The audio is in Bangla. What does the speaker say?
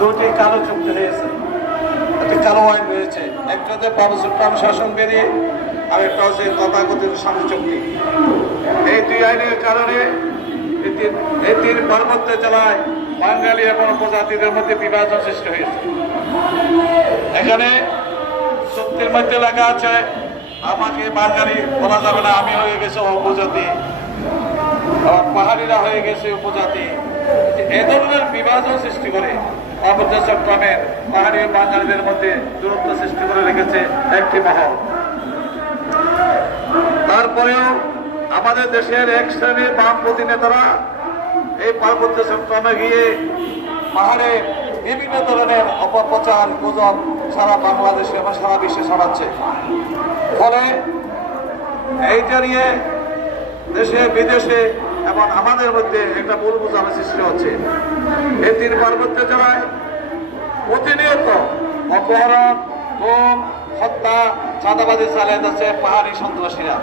দুটি কালো চুক্তি হয়েছে, একটি কালো আইন রয়েছে, একটাতে বাবুসুপ্রাম শাসন বেরিয়ে আর একটা হচ্ছে তথাকথিত শান্তি চুক্তি। এই দুই আইনের কারণে এই তিন পার্বত্য জেলায় বাঙালি এবং উপজাতিদের মধ্যে বিভাজন সৃষ্টি হয়েছে। এখানে চুক্তির মধ্যে লেখা আছে আমাকে বাঙালি বলা যাবে না, আমি হয়ে গেছে উপজাতি, পাহাড়িরা হয়ে গেছে উপজাতি। এ ধরনের বিভাজন সৃষ্টি করে পার্বত্য চট্টগ্রামের পাহাড়ি বাঙালিদের মধ্যে দূরত্ব সৃষ্টি করে রেখেছে একটি মহল। তারপরেও আমাদের দেশের এক শ্রেণীর বামপন্থী নেতারা এই পার্বত্য চট্টগ্রামে গিয়ে পাহাড়ে বিভিন্ন ধরনের অপপ্রচার গুজব সারা বাংলাদেশে এবং সারা বিশ্বে ছড়াচ্ছে। ফলে এইটা নিয়ে দেশে বিদেশে এবং আমাদের মধ্যে একটা ভুল বোঝানোর সৃষ্টি হচ্ছে। এই তিন পার্বত্য জেলায় প্রতিনিয়ত অপহরণ, গুম, হত্যা, চাঁদাবাজি চালিয়ে যাচ্ছে পাহাড়ি সন্ত্রাসীরা।